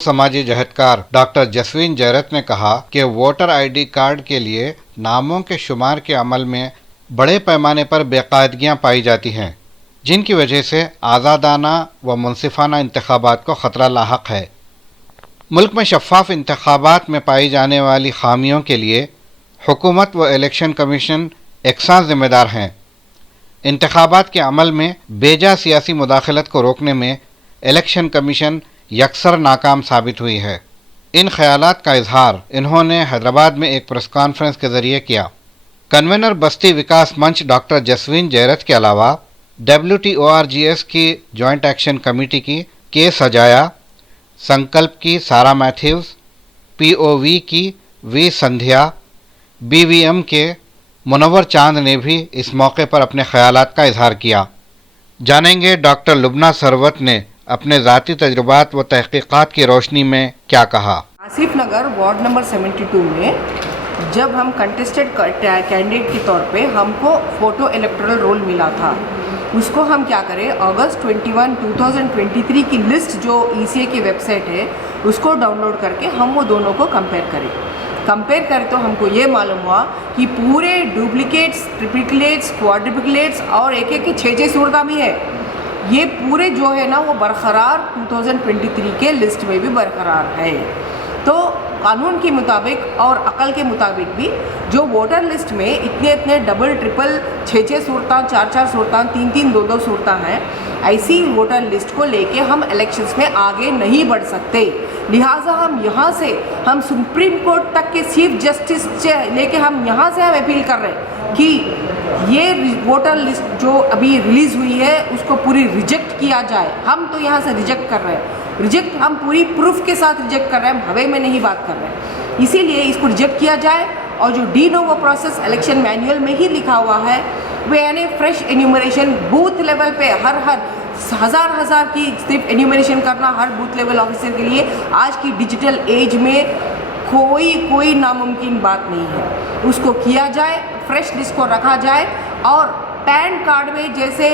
समाजी जहदकार डॉक्टर जसवीन जैरत ने कहा कि वोटर आईडी कार्ड के लिए नामों के शुमार के अमल में बड़े पैमाने पर बेकायदगियां पाई जाती हैं, जिनकी वजह से आज़ादाना व मुनसिफाना इंतखाबात को ख़तरा लाहक है। मुल्क में शफ़ाफ़ इंतखाबात में पाई जाने वाली खामियों के लिए हुकूमत व इलेक्शन कमीशन एकसां ज़िम्मेदार हैं। इंतखाबात के अमल में बेजा सियासी मुदाखलत को रोकने में इलेक्शन कमीशन यकसर नाकाम साबित हुई है। इन ख्यालात का इजहार इन्होंने हैदराबाद में एक प्रेस कॉन्फ्रेंस के ज़रिए किया। कन्वेनर बस्ती विकास मंच डॉक्टर जसवीन जैरत के अलावा WTORGS की जॉइंट एक्शन कमेटी की के सजाया, संकल्प की सारा मैथ्यूज़, POV की वी संध्या, BVM के मुनव्वर चांद ने भी इस मौके पर अपने ख्यालात का इजहार किया। जानेंगे डॉक्टर लुबना सरवत ने अपने ज़ाती तजुर्बात व तहकीकात की रोशनी में क्या कहा। आसिफ नगर वार्ड नंबर 72 में जब हम कंटेस्टेड कैंडिडेट के तौर पे हमको फ़ोटो इलेक्टोरल रोल मिला था, उसको हम क्या करें, अगस्त 21, 2023 की लिस्ट जो ECA की वेबसाइट है उसको डाउनलोड करके हम वो दोनों को कंपेयर करें तो हमको ये मालूम हुआ कि पूरे डुप्लीकेट्स, ट्रिप्लिकेट्स, क्वाड्रिप्लिकेट्स और एक एक की 6 सूरत भी है। ये पूरे जो है ना वो बरकरार 2023 के लिस्ट में भी बरकरार है। तो कानून के मुताबिक और अकल के मुताबिक भी जो वोटर लिस्ट में इतने डबल ट्रिपल 6 सूरतां, 4 सूरतां, 3 2 सूरतां हैं, ऐसी वोटर लिस्ट को लेके हम इलेक्शंस में आगे नहीं बढ़ सकते। लिहाजा हम यहाँ से हम सुप्रीम कोर्ट तक के चीफ जस्टिस से लेके हम यहाँ से हम अपील कर रहे हैं कि ये वोटर लिस्ट जो अभी रिलीज़ हुई है उसको पूरी रिजेक्ट किया जाए। हम तो यहाँ से रिजेक्ट कर रहे हैं, हम पूरी प्रूफ के साथ रिजेक्ट कर रहे हैं, हम हवे में नहीं बात कर रहे हैं। इसीलिए इसको रिजेक्ट किया जाए और जो de novo process election manual में ही लिखा हुआ है वे यानी फ्रेश एन्यूमरेशन बूथ लेवल पे हर हज़ार की सिर्फ एन्यूमरेशन करना हर बूथ लेवल ऑफिसर के लिए आज की डिजिटल एज में कोई नामुमकिन बात नहीं है। उसको किया जाए, फ्रेश लिस्ट को रखा जाए और पैन कार्ड में जैसे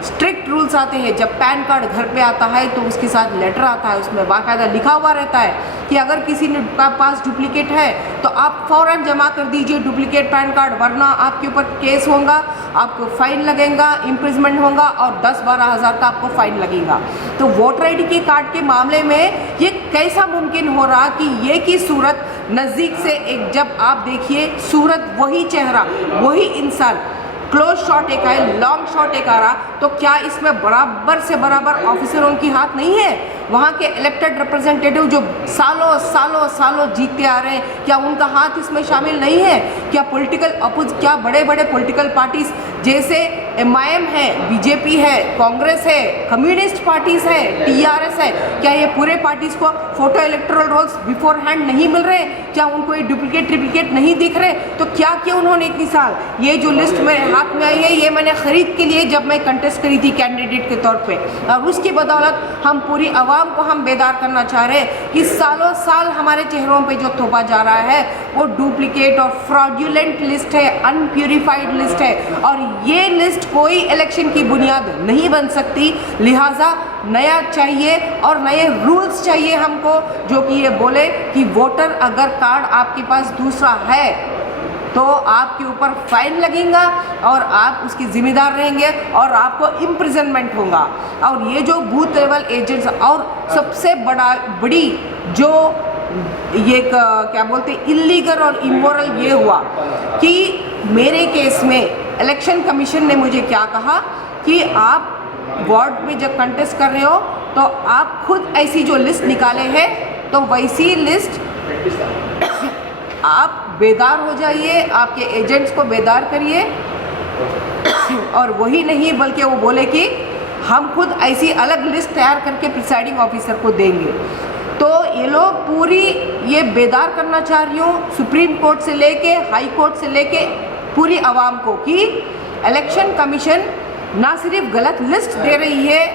स्ट्रिक्ट रूल्स आते हैं, जब पैन कार्ड घर पे आता है तो उसके साथ लेटर आता है, उसमें बाकायदा लिखा हुआ रहता है कि अगर किसी ने पास डुप्लीकेट है तो आप फ़ौरन जमा कर दीजिए डुप्लीकेट पैन कार्ड, वरना आपके ऊपर केस होगा, आपको फ़ाइन लगेगा, इम्प्रिजमेंट होगा और 10-12 हज़ार का आपको फ़ाइन लगेगा। तो वोटर ID के कार्ड के मामले में ये कैसा मुमकिन हो रहा कि ये की सूरत नज़दीक से एक जब आप देखिए सूरत वही चेहरा वही इंसान, क्लोज शॉट एक है, लॉन्ग शॉट एक आ रहा, तो क्या इसमें बराबर से बराबर ऑफिसरों की हाथ नहीं है? वहाँ के इलेक्टेड रिप्रेजेंटेटिव जो सालों जीतते आ रहे हैं, क्या उनका हाथ इसमें शामिल नहीं है? क्या बड़े पॉलिटिकल पार्टीज जैसे MIM है, BJP है, कांग्रेस है, कम्युनिस्ट पार्टीज है, TRS है, क्या ये पूरे पार्टीज को photo electoral rolls beforehand नहीं मिल रहे? क्या उनको ये डुप्लीकेट ट्रिप्लिकेट नहीं दिख रहे? तो क्या किया उन्होंने इतनी साल? ये जो लिस्ट मेरे हाथ में आई है ये मैंने ख़रीद के लिए जब मैं कंटेस्ट करी थी कैंडिडेट के तौर पे, और उसकी बदौलत हम पूरी आवाम को हम बेदार करना चाह रहे हैं कि सालों साल हमारे चेहरों पे जो थोपा जा रहा है वो डुप्लीकेट और फ्रॉड्यूलेंट लिस्ट है, अनप्यूरिफाइड लिस्ट है और ये लिस्ट कोई इलेक्शन की बुनियाद नहीं बन सकती। लिहाजा नया चाहिए और नए रूल्स चाहिए हमको जो कि ये बोले कि वोटर अगर कार्ड आपके पास दूसरा है तो आपके ऊपर फाइन लगेगा और आप उसके ज़िम्मेदार रहेंगे और आपको इम्प्रिजनमेंट होगा। और ये जो बूथ लेवल एजेंट्स और सबसे बड़ी जो ये क्या बोलते इल्लीगल और इमोरल ये हुआ कि मेरे केस में इलेक्शन कमीशन ने मुझे क्या कहा कि आप वार्ड में जब कंटेस्ट कर रहे हो तो आप खुद ऐसी जो लिस्ट निकाले हैं तो वैसी लिस्ट आप बेदार हो जाइए, आपके एजेंट्स को बेदार करिए। और वही नहीं बल्कि वो बोले कि हम खुद ऐसी अलग लिस्ट तैयार करके प्रिसाइडिंग ऑफिसर को देंगे। तो ये लोग पूरी ये बेदार करना चाह रही हूँ सुप्रीम कोर्ट से लेके हाई कोर्ट से लेके पूरी आवाम को कि इलेक्शन कमीशन ना सिर्फ गलत लिस्ट दे रही है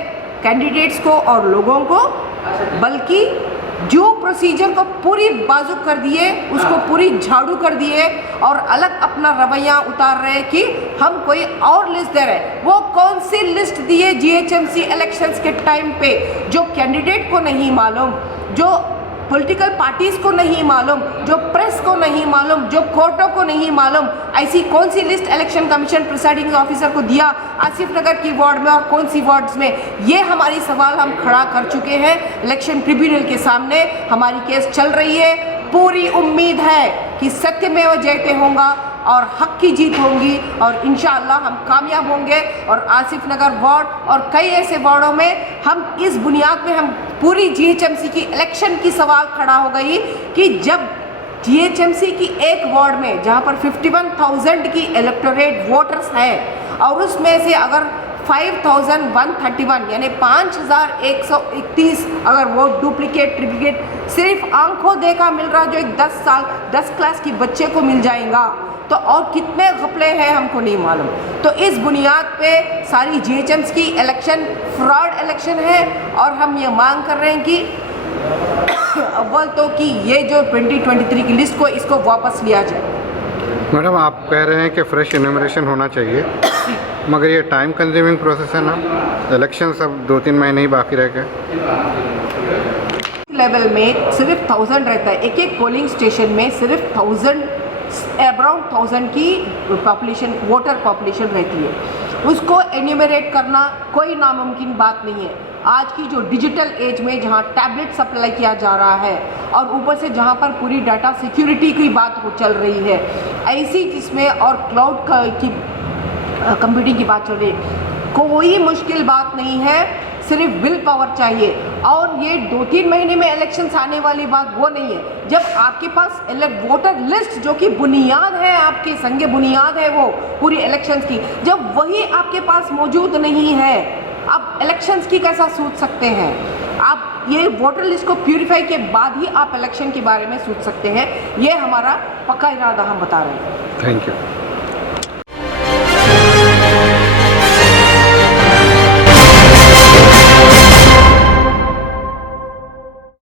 कैंडिडेट्स को और लोगों को, बल्कि ड्यू प्रोसीजर को पूरी बाजुक कर दिए, उसको पूरी झाड़ू कर दिए और अलग अपना रवैया उतार रहे कि हम कोई और लिस्ट दे रहे। वो कौन सी लिस्ट दिए जीएचएमसी इलेक्शंस के टाइम पे, जो कैंडिडेट को नहीं मालूम, जो पॉलिटिकल पार्टीज को नहीं मालूम, जो प्रेस को नहीं मालूम, जो कोर्टों को नहीं मालूम, ऐसी कौन सी list election commission presiding officer को दिया आसिफ नगर की वार्ड में और कौन सी वार्ड्स में? ये हमारी सवाल हम खड़ा कर चुके हैं इलेक्शन ट्रिब्यूनल के सामने। हमारी केस चल रही है। पूरी उम्मीद है कि सत्यमेव जयते होगा और हक की जीत होगी और इंशाअल्लाह हम कामयाब होंगे। और आसिफ नगर वार्ड और कई ऐसे वार्डों में हम इस बुनियाद पे हम पूरी जीएचएमसी की इलेक्शन की सवाल खड़ा हो गई कि जब जीएचएमसी की एक वार्ड में जहां पर 51,000 की इलेक्टोरेट वोटर्स है और उसमें से अगर 5,131 यानी 5,131 अगर वोट डुप्लीकेट ट्रिप्लीकेट सिर्फ आंखों देखा मिल रहा, जो एक 10 क्लास की बच्चे को मिल जाएगा, तो और कितने घपले हैं हमको नहीं मालूम। तो इस बुनियाद पे सारी जीएचएम्स की इलेक्शन फ्रॉड इलेक्शन है और हम ये मांग कर रहे हैं कि अव्वल तो कि ये जो 2023 की लिस्ट को इसको वापस लिया जाए। मैडम, आप कह रहे हैं कि फ्रेश इन्यूमरेशन होना चाहिए, मगर ये टाइम कंज्यूमिंग प्रोसेस है ना, इलेक्शन सब 2-3 महीने ही बाकी रह गए। लेवल में सिर्फ 1000 रहता है, एक एक पोलिंग स्टेशन में सिर्फ 1000 अराउंड 1000 की पॉपुलेशन वोटर पॉपुलेशन रहती है। उसको एन्यूमरेट करना कोई नामुमकिन बात नहीं है। आज की जो डिजिटल एज में जहाँ टैबलेट सप्लाई किया जा रहा है और ऊपर से जहाँ पर पूरी डाटा सिक्योरिटी की बात चल रही है, ऐसी जिसमें और क्लाउड की कंप्यूटिंग की बात चल रही है, कोई मुश्किल बात नहीं है, सिर्फ विल पावर चाहिए। और ये 2-3 महीने में इलेक्शंस आने वाली बात वो नहीं है। जब आपके पास वोटर लिस्ट जो कि बुनियाद है, आपकी संगे बुनियाद है वो पूरी इलेक्शंस की, जब वही आपके पास मौजूद नहीं है, आप इलेक्शंस की कैसा सोच सकते हैं? आप ये वोटर लिस्ट को प्यूरिफाई के बाद ही आप इलेक्शन के बारे में सोच सकते हैं। ये हमारा पक्का इरादा हम बता रहे हैं। Thank you.